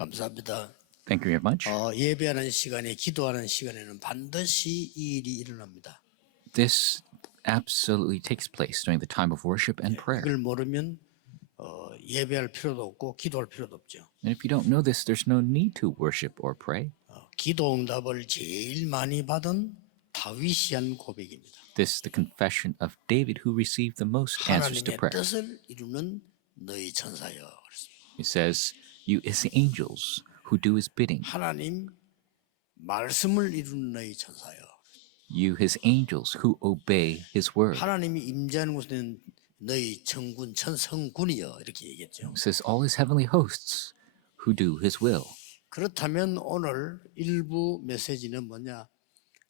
감사합니다. Thank you very much. 예배하는 시간에 기도하는 시간에는 반드시 이 일이 일어납니다. This absolutely takes place during the time of worship and prayer. 이걸 모르면 예배할 필요도 없고 기도할 필요도 없죠. And if you don't know this, there's no need to worship or pray. 기도 응답을 제일 많이 받은 다윗이 한 고백입니다. This is the confession of David, who received the most answers to 하나님의 prayer. 뜻을 이루는 너희 천사여. 그랬습니다. It says, "You his angels who do his bidding, 하나님 말씀을 이루는 너희 천사여. you his angels who obey his word." 하나님이 임재하는 곳에는 너희 천군 천성군이여 이렇게 얘기했죠. It says, "All his heavenly hosts who do his will." 그렇다면 오늘 일부 메시지는 뭐냐?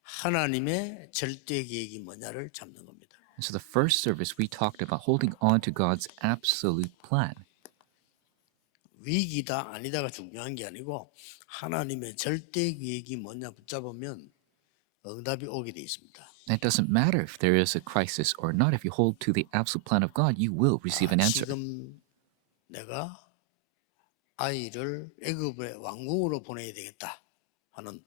하나님의 절대 계획이 뭐냐를 잡는 겁니다. And so the first service we talked about holding on to God's absolute plan. 위기다 아니다가 중요한 게 아니고 하나님의 절대 계획이 뭐냐 붙잡으면 응답이 오게 돼 있습니다. It doesn't matter if there is a crisis or not. If you hold to the absolute plan of God, you will receive an answer. 지금 내가 아이를 애굽의 왕궁으로 보내야 되겠다 하는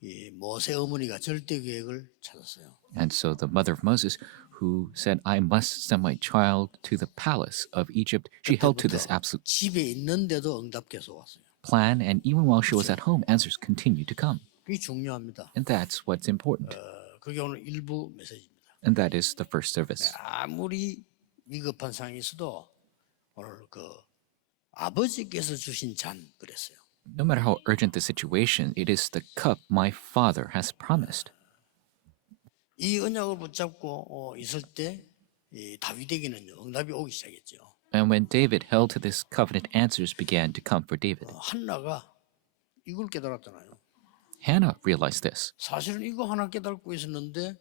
이 모세 어머니가 절대 계획을 찾았어요. And so the mother of Moses, who said, "I must send my child to the palace of Egypt," she held to this absolute 집에 있는데도 응답 계속 왔어요. plan, and even while she was at home, answers continued to come. 그게 중요합니다. And that's what's important. 그게 오늘 일부 메시지입니다. And that is the first service. 아무리 위급한 상황이 있어도 오늘 그 아버지께서 주신 잔 그랬어요. No matter how urgent the situation, it is the cup my father has promised. 이 언약을 붙잡고 있을 때 다윗에게는 응답이 오기 시작했죠. And when David held to this covenant, answers began to come for David. 한나가 이걸 깨달았잖아요. Hannah realized this, 사실은 이거 하나 깨닫고 있었는데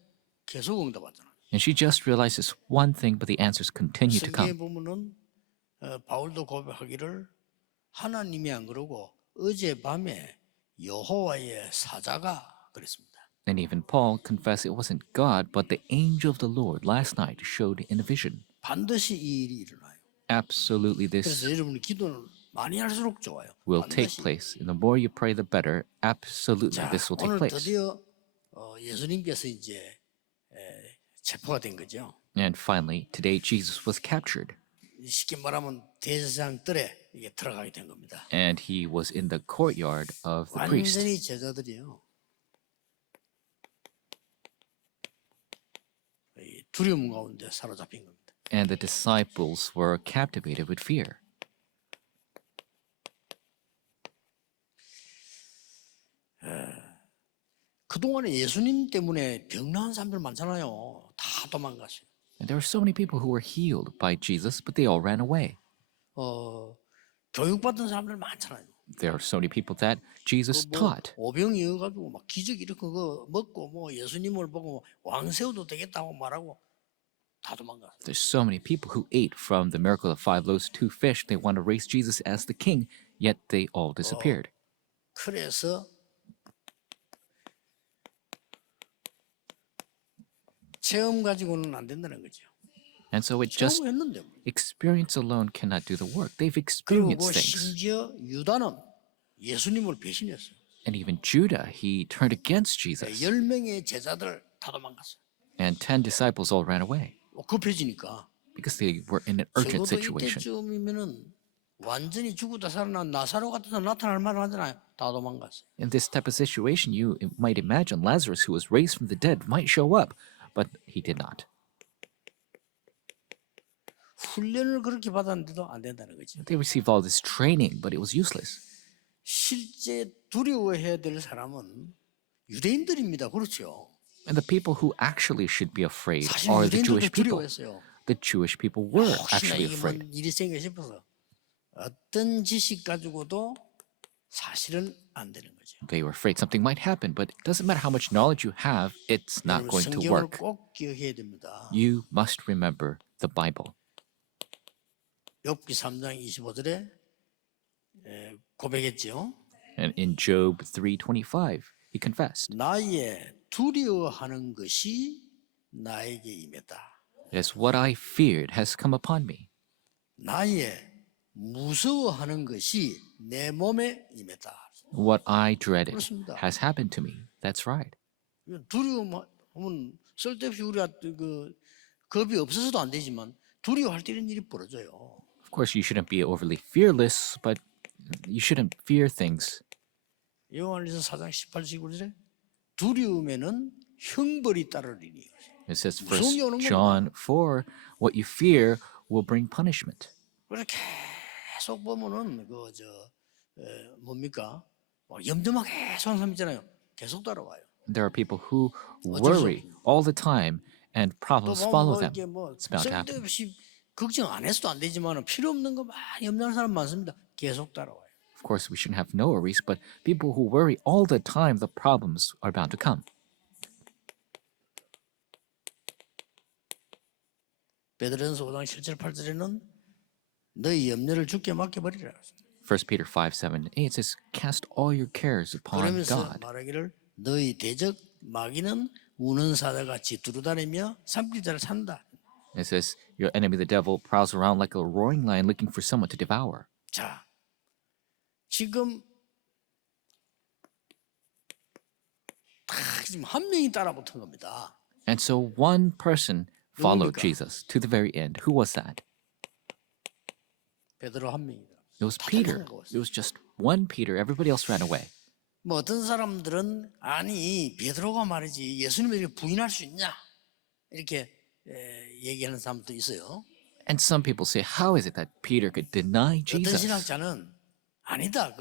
계속 응답 왔잖아요. and she just realized this one thing, but the answers continue to 성경에 come. 보면은 바울도 고백하기를 하나님이 안 그러고 어젯밤에 여호와의 사자가 그랬습니다. And even Paul confessed it wasn't God, but the angel of the Lord last night showed in a vision. 반드시 이 일이 일어나요. Absolutely, this 그래서 여러분이 기도를 많이 할수록 좋아요. will take 반드시. place. And the more you pray, the better. Absolutely, 자, this will take 오늘 place. 드디어 예수님께서 이제 체포가 된 거죠. And finally, today Jesus was captured, 쉽게 말하면 대제사장 뜰에 이게 들어가게 된 겁니다. and he was in the courtyard of the priest. 완전히 제자들이요. 이 두려움 가운데 사로잡힌 겁니다. And the disciples were captivated with fear. 그동안에 예수님 때문에 병나은 사람들 많잖아요. 다 도망갔어요. And there were so many people who were healed by Jesus, but they all ran away. 교육받은 사람들 많잖아요. There are so many people that Jesus taught. 오병이어가지고 막 기적 이렇게 그거 먹고 뭐 예수님을 보고 왕세우도 되겠다고 말하고 다 도망갔어요. There's so many people who ate from the miracle of 5 loaves, 2 fish. They want to raise Jesus as the king, yet they all disappeared. 그래서 체험 가지고는 안 된다는 거죠. And so it just 체험했는데 experience alone cannot do the work. They've 그리고 experienced things. 심지어 유다는 예수님을 배신했어요. And even Judah, he turned against Jesus. 10명의 제자들 다 도망갔어요. And 10 disciples all ran away 급해지니까 because they were in an urgent 적어도 situation. 이때쯤이면은 완전히 죽었다 살아난 나사로 같은 사람 나타날 만하잖아요. 다 도망갔어요. In this type of situation, you might imagine Lazarus, who was raised from the dead, might show up, but he did not. 훈련을 그렇게 받았는데도 안 된다는 거죠. They received all this training, but it was useless. 실제 두려워해야 될 사람은 유대인들입니다. 그렇죠. And the people who actually should be afraid 사실 are the 유대인들도 Jewish people. 두려워했어요. The Jewish people were 혹시나 actually 이게 afraid. 뭔 일이 생겨 싶어서 어떤 지식 가지고도 사실은 안 되는 거죠. They were afraid something might happen, but it doesn't matter how much knowledge you have, it's not 여러분, going to 성경을 work. 꼭 기억해야 됩니다. You must remember the Bible. 욥기 3장 25절에 고백했죠. And in Job 3:25, he confessed, 나의 두려워하는 것이 나에게 임했다. "Yes, what I feared has come upon me. 나의 무서워하는 것이 내 몸에 임했다. What I dreaded 그렇습니다. has happened to me. That's right. 두려움하면 쓸데없이 우리가 그 겁이 없어서도 안 되지만 두려워할 때 이런 일이 벌어져요. Of course, you shouldn't be overly fearless, but you shouldn't fear things. 요한일서 4장 18, 19절에 두려움에는 형벌이 따르리니. It says 무서운 게 오는 First John 4, what you fear will bring punishment. 그래서 계속 보면은 뭡니까? 염려만 계속 하는 사람 있잖아요. 계속 따라와요. There are people who 어쩔 수 worry all the time and 또 problems 보면 follow 뭐 them. 이게 뭐 It's about to happen. 쓸데없이 걱정 안 해서도 안 되지만 필요 없는 거 많이 염려하는 사람 많습니다. 계속 따라와요. Of course, we shouldn't have no worries, but people who worry all the time, the problems are bound to come. 베드로전서 5장 7절 8절에는 너희 염려를 주께 맡겨버리라. 1 Peter 5, 7, 8 says, cast all your cares upon 그러면서 God. 말하기를 너희 대적 마귀는 우는 사자같이 두루다니며 삼킬 자를 찾는다. It says, your enemy, the devil, prowls around like a roaring lion looking for someone to devour. 자, 지금 지금 한 명이 따라붙은 겁니다. And so one person followed 누굽니까? Jesus to the very end. Who was that? 베드로 한 명이다. It was Peter. It was just one Peter. Everybody else ran away. 뭐 어떤 사람들은 아니 베드로가 말이지 예수님을 이렇게 부인할 수 있냐 이렇게 얘기하는 사람도 있어요. And some people say, how is it that Peter could deny 어떤 Jesus? 신학자는 아니다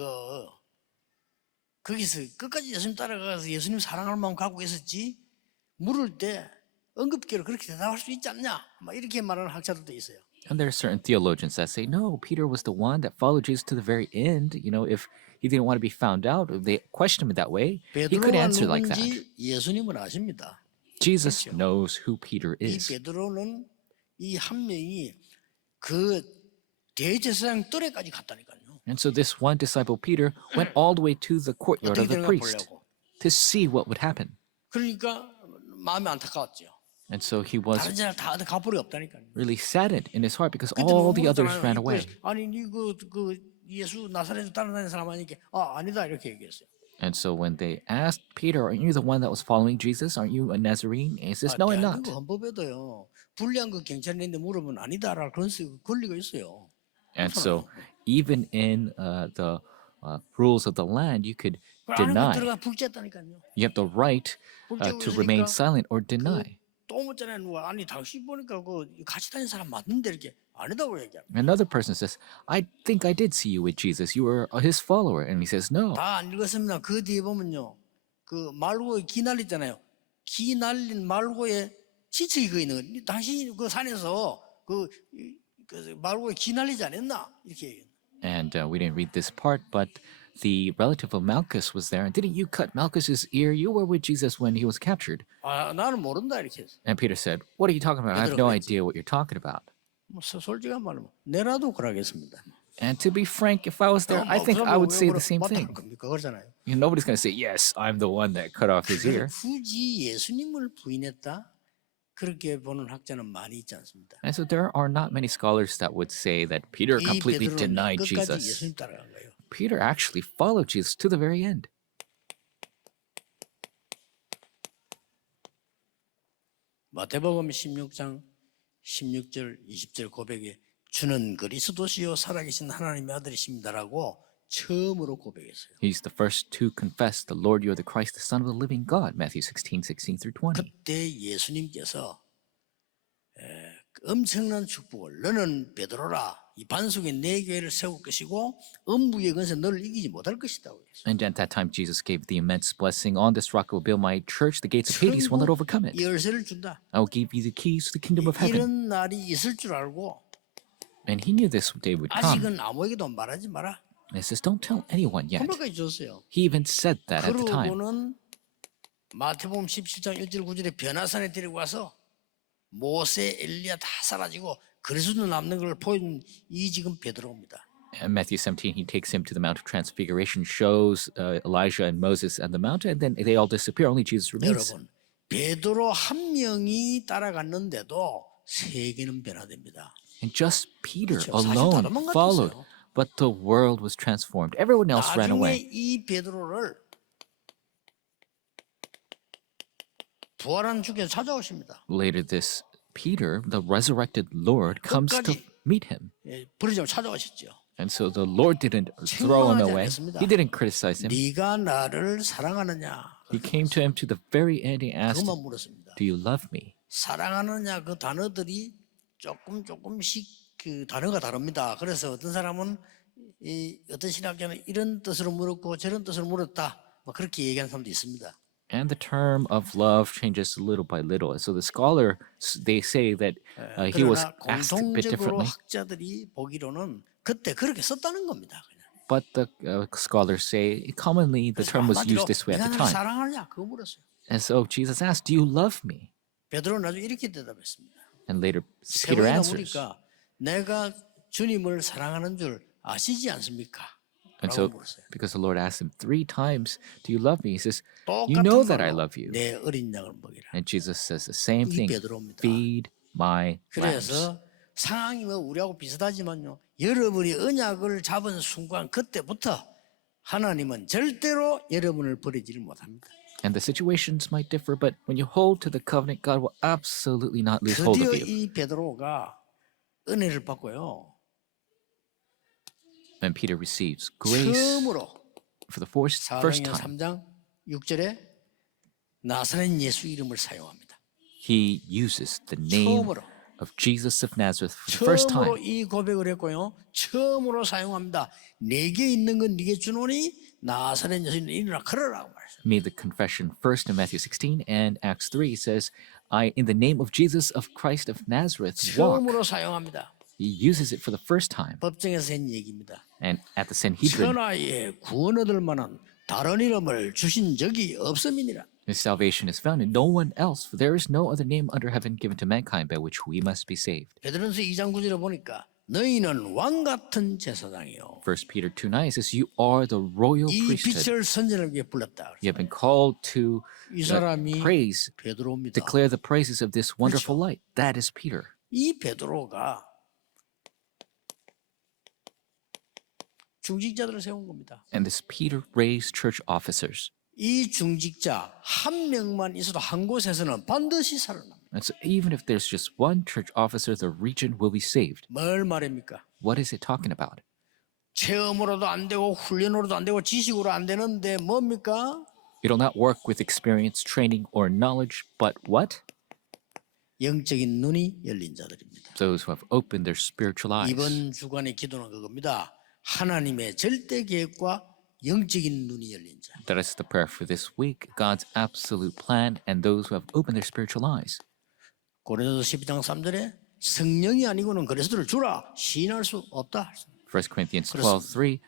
거기서 끝까지 예수님 따라가서 예수님 사랑할 마음 갖고 있었지 물을 때 응급기로 그렇게 대답할 수 있지 않냐 막 이렇게 말하는 학자들도 있어요. And there are certain theologians that say, no, Peter was the one that followed Jesus to the very end. You know, if he didn't want to be found out, if they questioned him that way, he could 베드로가 answer like that. 누군지 예수님은 아십니다. Jesus knows who Peter 이 is. 베드로는 이 한 명이 그 대제사장 뜰에까지 갔다니까요. And so this one disciple, Peter, went all the way to the courtyard of 어떻게 the 되는가 priest 보려고. to see what would happen. 그러니까 마음이 안타까웠죠. And so he was 다른 사람 다 가버리 없다니까요. really saddened in his heart because 그때 all the 뭐 others 물었잖아요. ran away. 아니 그 예수 나사렛에서 따라다니는 사람 아니니까 아니다 이렇게 얘기했어요. And so when they asked Peter, aren't you the one that was following Jesus? Aren't you a Nazarene? And he says, no, I'm not. 대한민국 헌법에도요. 불리한 그 경찰인데 물으면 아니다라는 그런 권리가 있어요. And so even in the rules of the land, you could 안에 deny. 들어가 불지했다니까요. You have the right to remain silent or deny. 또 묻잖아요. 누가 아니 당신 보니까 그 같이 다니는 사람 맞는데 이렇게 아니다고 얘기합니다. Another person says, I think I did see you with Jesus. You were his follower. And he says, no. 다 안 읽었습니다. 그 뒤에 보면요. 그 말고에 기 날리잖아요. 기 날린 말고에 지책이 그 있는 거. 당신이 그 산에서 그 말고에 기 날리지 않았나? 이렇게 얘기해요. And we didn't read this part, but the relative of Malchus was there. And didn't you cut Malchus's ear? You were with Jesus when he was captured. 아, 나는 모른다 이렇게 했어. And Peter said, what are you talking about? I have no idea what you're talking about. 뭐 솔직한 말로 내라도 그러겠습니다. And to be frank, if I was there, I think I would say the same thing. 겁니까? 그러잖아요. You know, nobody's going to say, yes, I'm the one that cut off his ear. 굳이 예수님을 부인했다 그렇게 보는 학자는 많이 있지 않습니다. And so there are not many scholars that would say that Peter 이 completely 베드로는 denied 끝까지 Jesus. 예수님 따라간 거예요. Peter actually followed Jesus to the very end. 마태복음 16장 16절 20절 고백에 주는 그리스도시요 살아계신 하나님의 아들이십니다라고 처음으로 고백했어요. He's the first to confess, the Lord, you are the Christ, the Son of the living God. Matthew 16, 16 through 20. 그때 예수님께서 엄청난 축복을 너는 베드로라 이 반석에 내 교회를 세울 것이고 음부의 권세 너를 이기지 못할 것이다. And at that time, Jesus gave the immense blessing, on this rock I will build my church, the gates of Hades will not overcome it. 열쇠를 준다. I will give you the keys to the kingdom of heaven. 이런 날이 있을 줄 알고 And he knew this day would come. 아직은 아무에게도 말하지 마라. And he says, don't tell anyone yet. 선물까지 줬어요. He even said that at the time. 그러고는 마태복음 17장 1절 9절에 변화산에 데리고 와서 모세, 엘리야 다 사라지고 그리스도 남는 걸 보여준 이 지금 베드로입니다. In Matthew 17, he takes him to the Mount of Transfiguration, shows Elijah and Moses at the mountain, and then they all disappear. Only Jesus remains. 여러분, 베드로 한 명이 따라갔는데도 세계는 변화됩니다. And just Peter 그렇죠. 사실 alone 다른 만 followed. 같았어요. But the world was transformed. Everyone else ran 나중에 away. 이 베드로를 부활한 주께서 찾아오십니다. Later, this Peter, the resurrected Lord, comes to 끝까지 meet him. 예, 버리자고 찾아오셨죠. And so the Lord didn't throw him 책망하지 away. 않겠습니다. He didn't criticize him. 네가 나를 사랑하느냐? He came to him to the very end. He asked, 그것만 물었습니다. "Do you love me?" 사랑하느냐 그 단어들이 조금씩 그 단어가 다릅니다. 그래서 어떤 사람은 어떤 신학자는 이런 뜻으로 물었고 저런 뜻으로 물었다. 뭐 그렇게 얘기하는 사람도 있습니다. And the term of love changes little by little. So the scholar, they say that he was 그러나 asked a bit 공통적으로 differently. 학자들이 보기로는 그때 그렇게 썼다는 겁니다. 그냥. But the scholars say commonly the term was 한마디로 used this way at 네가 the 나를 time. 사랑하느냐? 그거 물었어요. And so Jesus asked, "Do you love me?" 베드로는 나중에 이렇게 대답했습니다. And later 세 Peter 번이나 answers. 보니까 내가 주님을 사랑하는 줄 아시지 않습니까? And 라고 so 물었어요. because the Lord asked him 3 times, "Do you love me?" He says, "You know 똑같은 that I 말로 love you." 내 어린 양을 먹이라. And Jesus says the same 이 thing. 베드로입니다. Feed my lambs. 그래서 상황이 뭐 우리하고 비슷하지만요. 여러분이 언약을 잡은 순간 그때부터 하나님은 절대로 여러분을 버리지를 못합니다. And the situations might differ, but when you hold to the covenant, God will absolutely not lose hold 드디어 of you. 이 베드로가 은혜를 받고요. And Peter receives grace 처음으로 for the first 사도행전 time. 3장 6절에 나사렛 예수 이름을 사용합니다. He uses the name 처음으로 of Jesus of Nazareth for the first 처음으로 time. 이 고백을 했고요. 처음으로 사용합니다. 내게 있는 건 네게 주노니 나사렛 예수는 일어나 걸으라고 말했어요. Made the confession first in Matthew 16 and Acts 3 says, "I, in the name of Jesus of Christ of Nazareth, walk." 처음으로 사용합니다. He uses it for the first time. 법정에서 한 얘기입니다. And at the Sanhedrin, 천하에 구원 얻을 만한 다른 이름을 주신 적이 없음이니라. his salvation is found in no one else, for there is no other name under heaven given to mankind by which we must be saved. 베드로전서 2장 9절에 보니까 너희는 왕 같은 제사장이요. 1 Peter 2:9 says, "You are the royal 이 priesthood. 빛을 선전하기 위해 불렀다. You have been called to 이 사람이 praise, 베드로입니다. declare the praises of this wonderful light." That is Peter. 이 베드로가 중직자들을 세운 겁니다. And this Peter raised church officers. 이 중직자 한 명만 있어도 한 곳에서는 반드시 살아납니다. And so even if there's just one church officer, the region will be saved. 뭘 말입니까? What is it talking about? 체험으로도 안 되고 훈련으로도 안 되고 지식으로 안 되는데 뭡니까? It'll not work with experience, training, or knowledge, but what? 영적인 눈이 열린 자들입니다. Those who have opened their spiritual eyes. 이번 주간의 기도는 그겁니다. 하나님의 절대 계획과 영적인 눈이 열린 자. That is the prayer for this week. God's absolute plan and those who have opened their spiritual eyes. 고린도서 12장 3절에 성령이 아니고는 그리스도를 주라 시인할 수 없다. 1 Corinthians 12:3.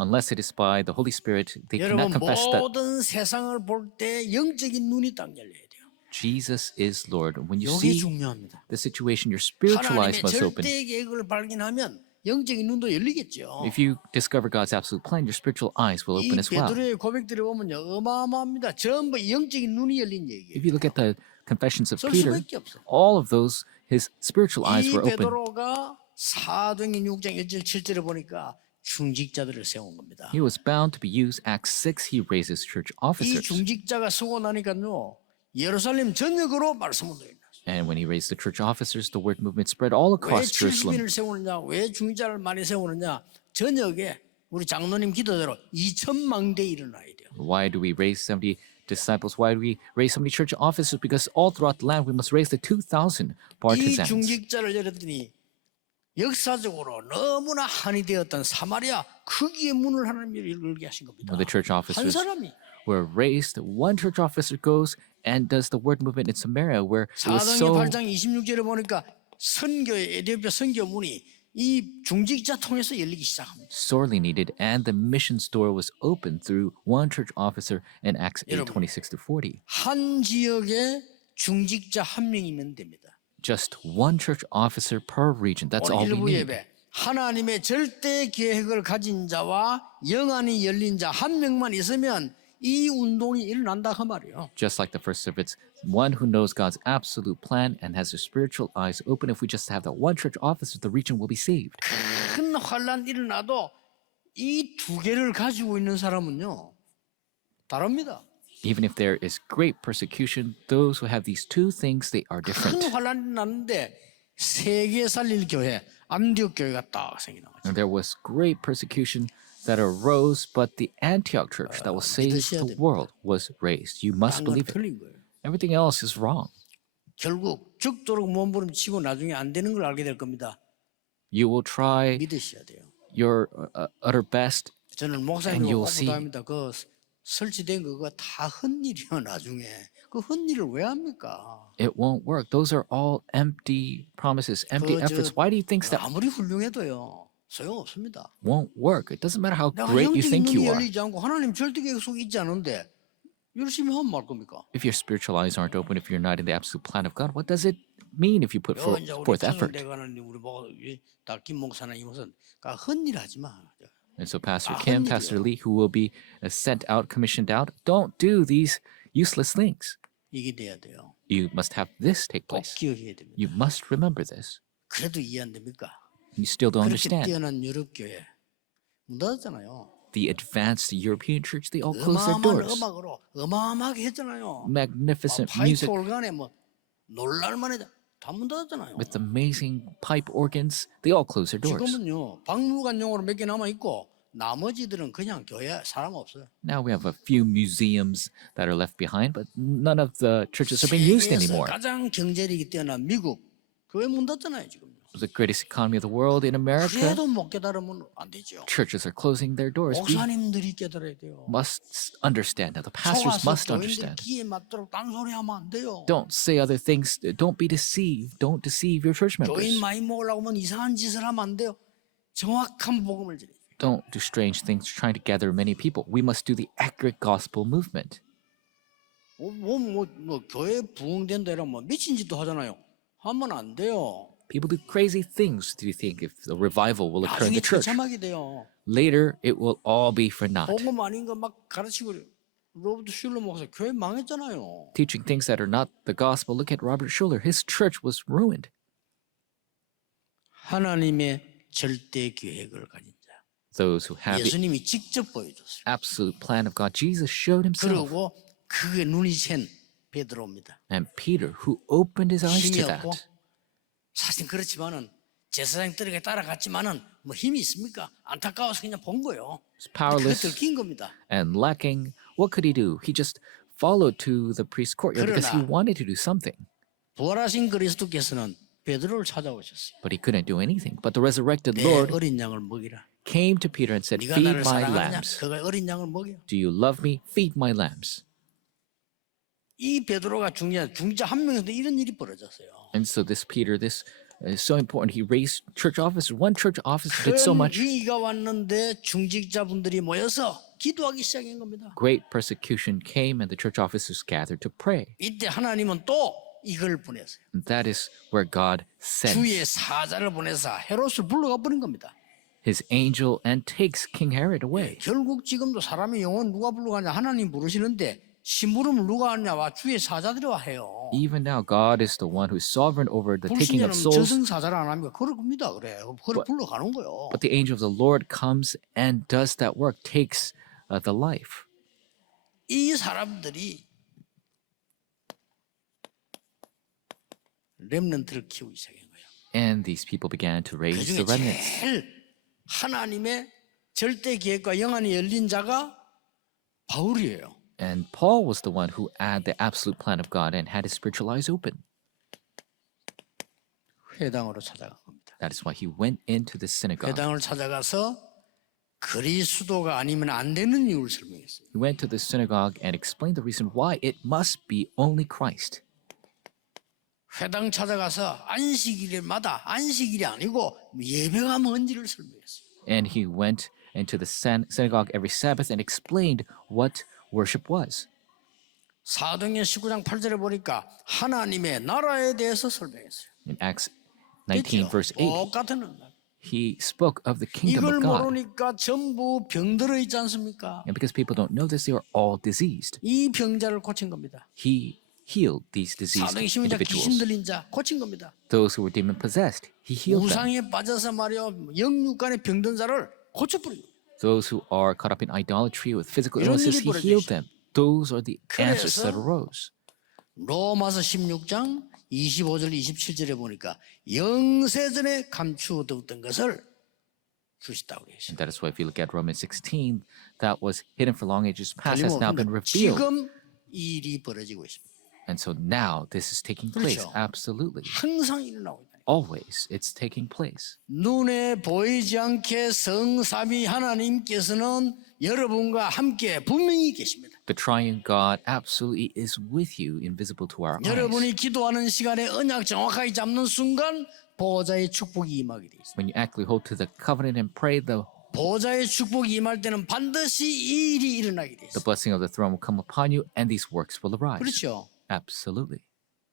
Unless it is by the Holy Spirit, they 여러분 cannot confess that 모든 세상을 볼 때 영적인 눈이 딱 열려야 돼요. Jesus is Lord. When you 이게 see 중요합니다. the situation, your spiritual eyes 하나님의 must open. 절대 계획을 발견하면 영적인 눈도 열리겠죠. If you discover God's absolute plan, your spiritual eyes will 이 open as well. 베드로의 고백들을 보면요 어마어마합니다. 전부 영적인 눈이 열린 얘기예요. If you look at the confessions of 쓸 Peter, 수밖에 없어요. all of those, his spiritual eyes 이 were open. 베드로가 사도행전 6장 1절 7절에 보니까 중직자들을 세운 겁니다. He was bound to be used. Acts 6, he raises church 이 officers. 중직자가 서고 나니까요 예루살렘 전역으로 말씀을 드립니다. And when he raised the church officers, the word movement spread all 왜 across Jerusalem. 70인을 세우느냐 왜 중직자를 많이 세우느냐 전역에 우리 장로님 기도대로 2천망대 일어나야 돼요. Why do we raise 70 disciples? Why do we raise so many church officers? Because all throughout the land, we must raise the 2,000 이 partisans. 중직자를 열었더니 역사적으로 너무나 한이 되었던 사마리아 크기의 문을 하나님이 열게 하신 겁니다. The church 한 officers 사람이 were raised. One church officer goes and does the word movement in Samaria, where it was 사도행전 so 8장 26절에 보니까 선교의 에티오피아 선교문이 이 중직자 통해서 열리기 시작합니다. sorely needed, and the missions door was opened through one church officer in Acts 8:26-40. 한 지역에 중직자 한 명이면 됩니다. Just one church officer per region. That's all 오늘 we 일부 need. 예배 하나님의 절대 계획을 가진 자와 영안이 열린 자 한 명만 있으면 이 운동이 일어난다 그 말이에요. Just like the first servants, one who knows God's absolute plan and has their spiritual eyes open. If we just have that one church officer, the region will be saved. 큰 환란 일어나도 이 두 개를 가지고 있는 사람은요 다릅니다. Even if there is great persecution, those who have these two things, they are 큰 different. 환란이 났는데 세계 살릴 교회 안디옥 교회가 딱 생기는 거죠. And there was great persecution that arose, but the Antioch church that will save 믿으셔야 the 됩니다. world was raised. You must 딴 건 believe it. 틀린 거예요. Everything else is wrong. 결국 죽도록 몸부림치고 나중에 안 되는 걸 알게 될 겁니다. You will try 믿으셔야 돼요. your utter best. 저는 And 목사님이 you'll see. 공부합니다. 그 설치된 그거 다 헛일이요 나중에. 그 헛일을 왜 합니까? It won't work. Those are all empty promises, empty efforts. Why do you think that 아무리 훌륭해도요 소용없습니다. won't work? It doesn't matter how 내가 great you 영적인 think 눈이 you are. 열리지 않고 하나님 절대 계획 속에 있지 않은데 열심히 하면 말 겁니까? If your spiritual eyes aren't open, if you're not in the absolute plan of God, what does it mean if you put 이제 우리 forth effort? 대가는 우리 다김 목사나 이 목사는 헛일 하지 마. And so Pastor 아, Kim, 헛일이요. Pastor Lee, who will be sent out, commissioned out, don't do these useless things. 이게 돼야 돼요. You must have this take 꼭 place. 기억해야 됩니다. You must remember this. 그래도 이해 안 됩니까? You still don't 그렇게 understand. 뛰어난 유럽 교회 문 닫았잖아요. The advanced European church, they all closed their 어마어마한 doors. 음악으로 어마어마하게 했잖아요. Magnificent 파이프 music 올간에 뭐 놀랄만해 다 문 닫았잖아요. with amazing pipe organs, they all closed their doors. 지금은요 박물관용으로 몇 개 남아 있고 나머지들은 그냥 교회 사람 없어요. Now we have a few museums that are left behind, but none of the churches are being used 세계에서 anymore. 가장 경제력이 뛰어난 미국 교회 문 닫잖아요 지금. The greatest economy of the world in America, 그래도 못 깨달으면 안 되죠. churches are closing their doors. We 목사님들이 깨달아야 돼요. must understand that. The pastors 속아서 must 교인들 understand. 귀에 맞도록 딴소리하면 안 돼요. Don't say other things. Don't be deceived. Don't deceive your church members. 교인 많이 먹으려고 하면 이상한 짓을 하면 안 돼요. 정확한 복음을 전해요. Don't do strange things trying to gather many people. We must do the accurate gospel movement. 교회 부흥된다 이러면 뭐 미친 짓도 하잖아요. 하면 안 돼요. People do crazy things. Do you think if the revival will occur in 나중에 the church? 처참하게 돼요. Later, it will all be for naught. 복음 아닌 거 막 가르치고 로버트 슐러 목사 교회 망했잖아요. Teaching things that are not the gospel. Look at Robert Schuller. His church was ruined. 하나님의 절대 계획을 가진 자. Those who have the 예수님이 직접 보여줬어요. absolute plan of God, Jesus showed himself. 그리고 그게 눈이 챈 베드로입니다. And Peter, who opened his eyes 힘이 to 없고 that. 사실 그렇지만은 제사장들에게 따라갔지만은 뭐 힘이 있습니까? 안타까워서 그냥 본 거예요. He's 그게 powerless 들킨 겁니다. and lacking. What could he do? He just followed to the priest's courtyard because he 그러나 wanted to do something. 부활하신 그리스도께서는 베드로를 찾아오셨어요. But he couldn't do anything. But the resurrected 내 Lord 어린 양을 먹이라. came to Peter and said, 네가 Feed 나를 my 사랑하느냐? lambs. 그가 어린 양을 먹여. Do you love me? Feed my lambs. 이 베드로가 중자 한 명인데 이런 일이 벌어졌어요. And so this Peter, this is so important. He raised church officers. One church officer did so 큰 much. 위기가 왔는데 중직자분들이 모여서 기도하기 시작한 겁니다. Great persecution came and the church officers gathered to pray. 이때 하나님은 또 이걸 보냈어요. And that is where God sent 주의 사자를 보내서 헤롯을 불러가 버린 겁니다. his angel and takes King Herod away. 결국 지금도 사람의 영혼 누가 불러가냐 하나님 부르시는데 심부름을 누가 하냐 와 주의 사자들이 와 해요. Even now, God is the one who is sovereign over the taking 불신자는 of souls. 저승사자를 안 합니까? 그럴 겁니다. 그래. 그걸 불러가는 거요. But the angel of the Lord comes and does that work, takes the life. 이 사람들이 렘넌트를 키우기 시작한 거예요. And these people began to raise 그중에 the remnants. 제일 하나님의 절대 계획과 영안이 열린 자가 바울이에요. And Paul was the one who had the absolute plan of God and had his spiritual eyes open. 회당으로 찾아간 겁니다. That is why he went into the synagogue. 회당을 찾아가서 그리스도가 아니면 안 되는 이유를 설명했어요. He went to the synagogue and explained the reason why it must be only Christ. 회당 찾아가서 안식일마다 안식일이 아니고 예배가 뭔지를 설명했어요. And he went into the synagogue every Sabbath and explained what worship was. 사도행전 19장 8절에 보니까 하나님의 나라에 대해서 설명했어요. In Acts 19, 됐죠? verse 8, 똑같은 말. He spoke of the kingdom 이걸 of God. 모르니까 전부 병들어 있지 않습니까? And because people don't know this, they are all diseased. 이 병자를 고친 겁니다. He healed these diseased 사도행전 자 귀신 individuals. 들린 자 고친 겁니다. Those who were demon possessed, he healed them. 우상에 빠져서 말이야 영육간에 병든 자를 고쳐버려요. Those who are caught up in idolatry with physical 이런 illnesses, 일이 he healed them. Those are the answers that 그래서 arose. 로마서 16장 25절 27절에 보니까 영세전에 감추어두었던 것을 주시다고 그랬어요. And that is why if you look at Romans 16, that was hidden for long ages past has now been 그러니까 revealed. 지금 이 일이 벌어지고 있습니다. And so now this is taking place. 그렇죠. Absolutely. 항상 일어나고 있다. Always it's taking place. 눈에 보이지 않게 성삼위 하나님께서는 여러분과 함께 분명히 계십니다. The triune God absolutely is with you, invisible to our eyes. 여러분이 기도하는 시간에 언약 정확하게 잡는 순간 보호자의 축복이 임하게 돼 있습니다. When you actually hold to the covenant and pray, the 보호자의 축복이 임할 때는 반드시 이 일이 일어나게 돼 the 있습니다. blessing of the throne will come upon you and these works will arise. 그렇죠. Absolutely.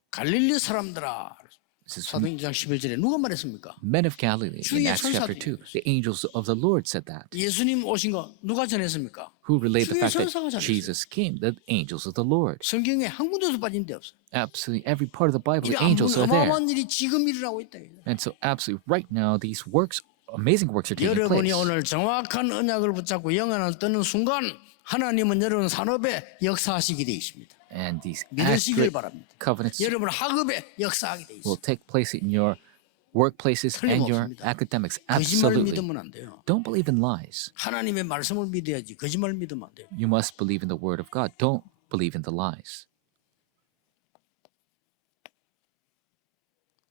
갈릴리 사람들아. This is 사도행전 11절에 누가 말했습니까? men of Galilee in 주의 Acts chapter 천사들이 2. The angels of the Lord said that. 예수님 오신 거 누가 전했습니까? Who relayed the 주의 fact that 천사가 전했어요. Jesus came, the angels of the Lord. 성경에 한 군데도 빠진 데 없어요. Absolutely every part of the Bible, 이 the angels are there. 어마어마한 일이 지금 일어나고 있다. And so absolutely right now, these works, amazing works are taking 여러분이 place. 오늘 정확한 언약을 붙잡고 영안을 뜨는 순간 하나님은 여러분 산업에 역사하시게 돼 있습니다. And these 믿으시길 accurate 바랍니다. covenants 여러분 학업에 역사하게 돼 will 있습니다. take place in your workplaces and your 틀림없습니다. academics. 거짓말 Absolutely. 믿으면 안 돼요. Don't believe in lies. 하나님의 말씀을 믿어야지 거짓말 믿으면 안 돼요. You must believe in the word of God. Don't believe in the lies.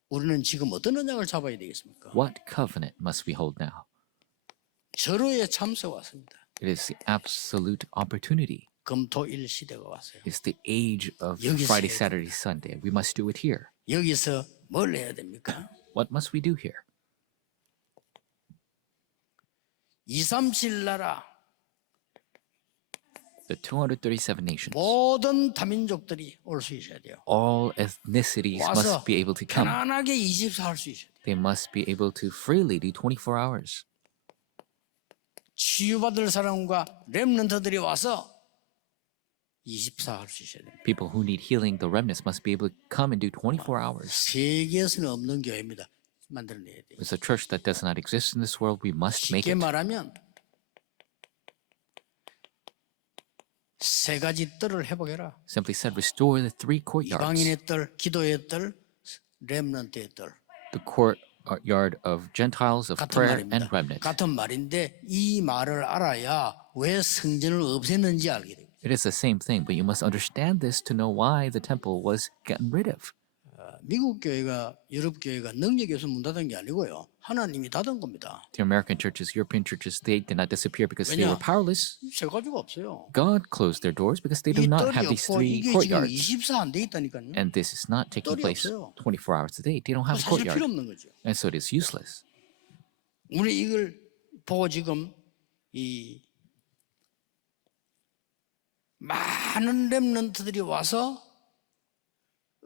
우리는 지금 어떤 언약을 잡아야 되겠습니까? What covenant must we hold now? 절호의 참새가 왔습니다. It is the absolute opportunity. 금토일 시대가 왔어요. It's the age of 여기서 Friday, 해야 Saturday, Sunday. We must do it here. 여기서 뭘 해야 됩니까? What must we do here? 237 나라 The 237 nations, 모든 다민족들이 올 수 있어야 돼요. all ethnicities 와서 must be able to come. 편안하게 24 할 수 있어야 돼요. They must be able to freely do 24 hours. 치유받을 사람과 렘넌트들이 와서 24 할 수 있어야 돼요. People who need healing, the remnants, must be able to come and do 24 hours. 세계에서는 없는 교회입니다. 만들어내야 돼요. It's a church that does not exist in this world. We must make 쉽게 it. 말하면 세 가지 뜰을 회복해라. Simply said, restore the three courtyards. 이방인의 뜰, 기도의 뜰, 렘넌트의 뜰. The courtyard of Gentiles, of 같은 prayer, and 말입니다. remnant. 같은 말인데 이 말을 알아야 왜 성전을 없앴는지 알게 됩니다. It is the same thing, but you must understand this to know why the temple was gotten rid of. 미국 교회가 유럽 교회가 능력이 없어서 문 닫은 게 아니고요. 하나님이 닫은 겁니다. The American churches, European churches, they did not disappear because they were 왜냐? powerless. 세 가지가 없어요. God closed their doors because they do 이 not 뜰이 have these 없고 three 이게 지금 courtyards. 24 안 돼 있다니까요. And this is not taking 뜰이 place 없어요. 24 hours a day. They don't have a 사실 필요 courtyard. 없는 거죠. And so it is useless. 우리 이걸 보고 지금 이 많은 렘넌트들이 와서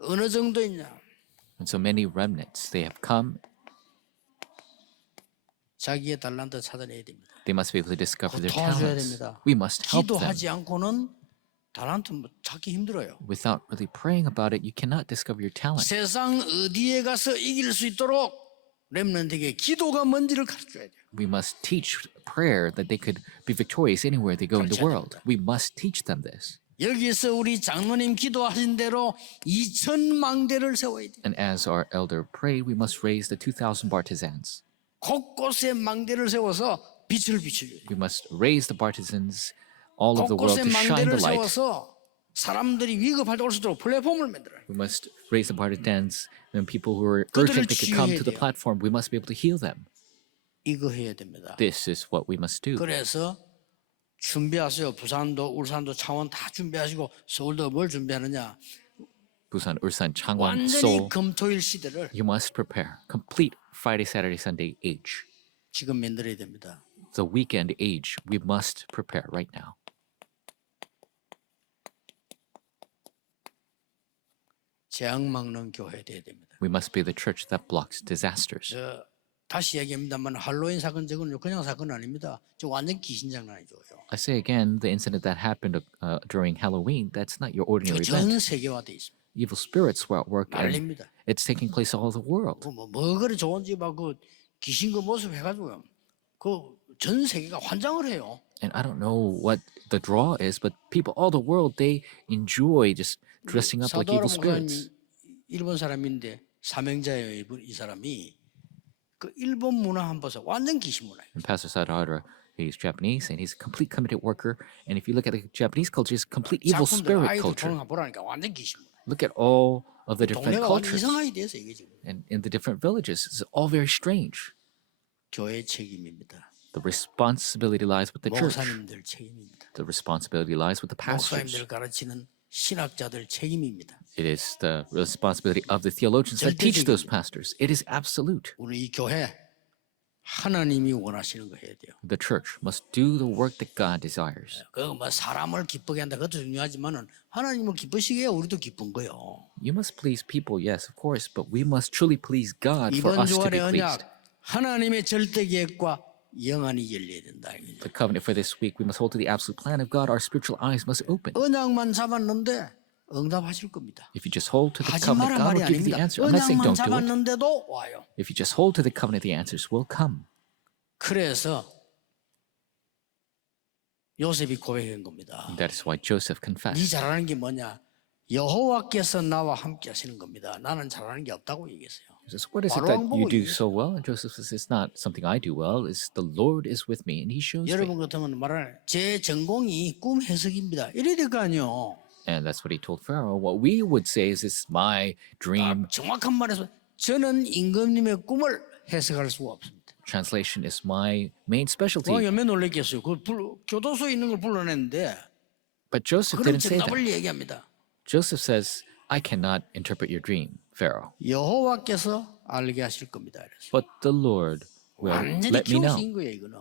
어느 정도 있냐? And so many remnants, they have come. 자기의 달란트 찾아내야 됩니다. They must be able to discover their 도와줘야 talents. 됩니다. We must help them. 기도하지 않고는 달란트 찾기 힘들어요. Without really praying about it, you cannot discover your talent. 세상 어디에 가서 이길 수 있도록 렘넌트에게 기도가 뭔지를 가르쳐야 돼요. We must teach prayer that they could be victorious anywhere they go in the world. We must teach them this. 여기서 우리 장로님 기도하신 대로 2,000망대를 세워야 돼요. And as our elder prayed, we must raise the 2,000 bartisans. 곳곳에 망대를 세워서 빛을 비춰줘요. We must raise the partisans all over the world 곳곳에 to shine 망대를 the light. 세워서 사람들이 위급할 때 올 수 있도록 플랫폼을 만들어요. We must raise the partisans and people who are 그들을 urgent they could come to the 치유해야 돼요. platform. We must be able to heal them. 이거 해야 됩니다. This is what we must do. 그래서 준비하세요. 부산도, 울산도, 창원 다 준비하시고 서울도 뭘 준비하느냐? Busan, Ulsan, Changwon, 완전히 Seoul. 금토일 시대를 You must prepare. Complete Friday, Saturday, Sunday age. 지금 만들어야 됩니다. The weekend age. We must prepare right now. 재앙 막는 교회 돼야 됩니다. We must be the church that blocks disasters. 저 다시 얘기합니다만 할로윈 사건 저건 그냥 사건 아닙니다. 저 완전 귀신 장난이죠. I say again, the incident that happened during Halloween, that's not your ordinary 전 event. 세계화돼 있습니다. Evil spirits were at work and 난립니다. it's taking place all over the world. 뭐 그리 좋은지 막 그 귀신 그 모습 해가지고요. 그 전 세계가 환장을 해요. And I don't know what the draw is, but people all the world, they enjoy just dressing up like evil 사도하라 spirits. 목사님 일본 사람인데 사명자예요. 이 사람이 그 일본 문화 한번 보세요. 완전 귀신 문화예요. And Pastor Sadahara, he's Japanese and he's a complete committed worker. And if you look at the Japanese culture, it's a complete evil 작품들 spirit 아이들 culture. 보는 거 보라니까 완전 귀신 문화. Look at all of the different 동네가 완전 cultures 이상하게 돼서 이게 지금 and in the different villages. It's all very strange. 교회 책임입니다. The responsibility lies with the church. 목사님들 책임입니다. The responsibility lies with the pastors. 목사님들 가르치는 신학자들 책임입니다. It is the responsibility of the theologians that teach those pastors. It is absolute. 우리 이 교회 하나님이 원하시는 거 해야 돼요. The church must do the work that God desires. 그뭐 사람을 기쁘게 한다 그것도 중요하지만은 하나님을 기쁘시게 해야 우리도 기쁜 거요. You must please people, yes, of course, but we must truly please God for 이번 us to be 주간의 pleased. 언약 하나님의 절대 계획과 영안이 열려야 된다. The covenant for this week, we must hold to the absolute plan of God. Our spiritual eyes must open. 언약만 잡았는데 응답하실 겁니다. If you just hold to the 하지 covenant, 마라 God 말이 will give you the 아닙니다. answer. I'm not saying 언약만 don't do it. 잡았는데도 와요. If you just hold to the covenant, the answers will come. 그래서 요셉이 고백한 겁니다. That is why Joseph 네 confessed. 잘하는 게 뭐냐? 여호와께서 나와 함께 하시는 겁니다. 나는 잘하는 게 없다고 얘기했어요. He says, what is it that you do so well? And Joseph says, it's not something I do well. It's the Lord is with me, and He shows 여러분 me. 같으면 말하는 제 전공이 꿈 해석입니다. 이래야 될 거 아니에요. And that's what he told Pharaoh. What we would say is, it's my dream. 정확한 말에서 저는 임금님의 꿈을 해석할 수가 없습니다. Translation is my main specialty. 왕이 몇 놀랬겠어요. 그 교도소에 있는 걸 불러냈는데 But Joseph 그런 didn't say that. 정답을 얘기합니다. Joseph says, I cannot interpret your dream, Pharaoh. 여호와께서 알게 하실 겁니다. 그래서 But the Lord will 완전히 let me know 키우신 거예요, 이거는.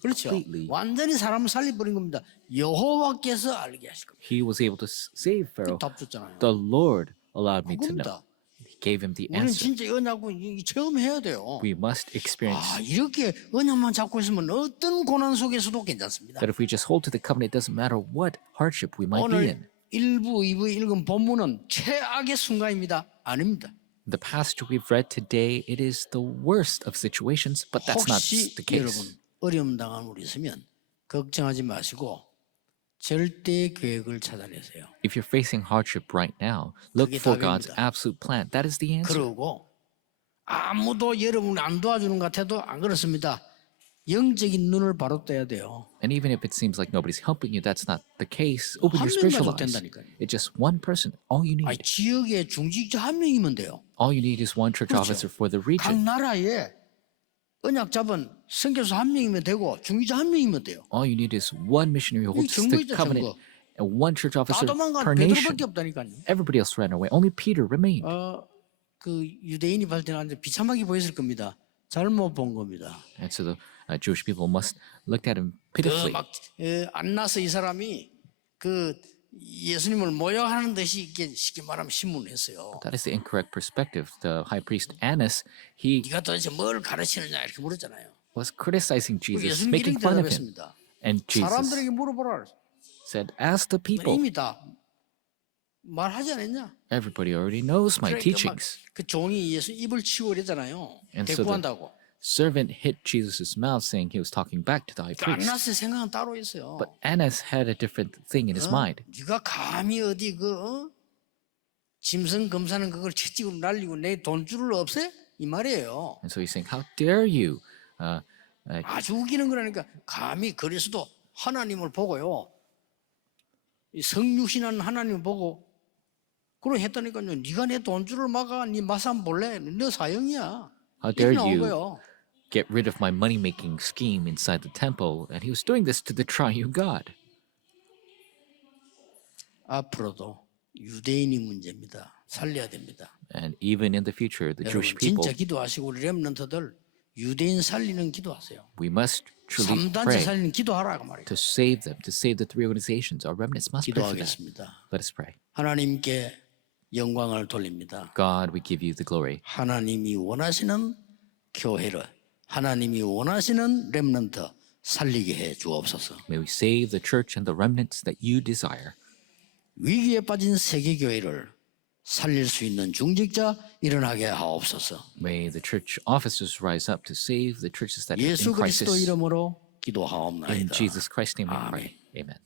그렇죠. completely. 완전히 사람을 살려버린 겁니다. 여호와께서 알게 하실 겁니다. He was able to save Pharaoh. 답 줬잖아요. The Lord allowed me to know. 그겁니다. He gave him the 우리는 answer. 진짜 언약고 체험해야 돼요. We must experience 이렇게 언약만 잡고 있으면 어떤 고난 속에서도 괜찮습니다. that if we just hold to the covenant, it doesn't matter what hardship we might be in. 오늘 1부, 2부 읽은 본문은 최악의 순간입니다. 아닙니다. The passage we've read today, it is the worst of situations, but that's not 혹시 the 여러분 case. 어려움 당한 우리 있으면 걱정하지 마시고 절대 계획을 찾아내세요. If you're facing hardship right now, look 그게 for God's 답입니다. absolute plan. That is the answer. 그러고 아무도 여러분 안 도와주는 것 같아도 안 그렇습니다. 영적인 눈을 바로 떠야 돼요. And even if it seems like nobody's helping you, that's not the case. Open 한 your 명 spiritual 가도 eyes. 된다니까요. It's just one person. All you need. 지역에 중직자 한 명이면 돼요. All you need is one church 그렇죠. officer for the 각 region. 나라에 언약 잡은 선교사 한 명이면 되고 중직자 한 명이면 돼요. All you need is one missionary who holds the 정부이죠, covenant 정부. and one church officer 나도만간 per nation. 베드로밖에 없다니까요. Everybody else ran away. Only Peter remained. 그 유대인이 볼 때는 완전 비참하게 보였을 겁니다. 잘못 본 겁니다. And so the Jewish people must look at him pitifully. 막 안나서 이 사람이 그 예수님을 모욕하는 듯이 이렇게 쉽게 말하면 신문했어요. That is the incorrect perspective. The high priest Annas, he 네가 도대체 뭘 가르치느냐 이렇게 물었잖아요. was criticizing Jesus, 예수님 making 이렇게 fun of him. 대답했습니다. And Jesus 사람들에게 물어보라. said, ask the people. 이미 다 말하지 않았냐? Everybody already knows my 그러니까 막 teachings. 그 종이 예수 입을 치고 그랬잖아요. And so the 대꾸한다고. servant hit Jesus' mouth saying he was talking back to the high priest. 안나스의 생각은 따로 있어요. But Annas had a different thing in his mind. 네가 감히 어디 짐승 검사는 그걸 채찍으로 날리고 내 돈줄을 없애? 이 말이에요. And so he's saying, how dare you? 아주 웃기는 거라니까. 감히 그리스도 하나님을 보고요. 이 성육신한 하나님을 보고 그러 했다니까요. 네가 내 돈줄을 막아. 네 맛 한번 볼래? 너 사형이야. How 이렇게 dare 나온 you 거예요. get rid of my money-making scheme inside the temple? And he was doing this to the triune God. 앞으로도 유대인이 문제입니다. 살려야 됩니다. And even in the future, the Jewish 여러분 people, 진짜 기도하시고 우리 렘넌트들 유대인 살리는 기도하세요. we must truly 3단체 pray 살리는 기도하라 그 말이에요. to save them, to save the three organizations. Our remnants must pray for that. 기도하겠습니다. Let us pray. 하나님께 영광을 돌립니다. God, we give you the glory. 하나님이 원하시는 교회를 하나님이 원하시는 렘넌트 살리게 해 주옵소서. May we save the church and the remnants that you desire. 위기에 빠진 세계 교회를 살릴 수 있는 중직자 일어나게 하옵소서. May the church officers rise up to save the churches that are 예수 in 그리스도 crisis. 이름으로 In 기도하옵나이다. Jesus Christ's name we 아멘. pray. Amen.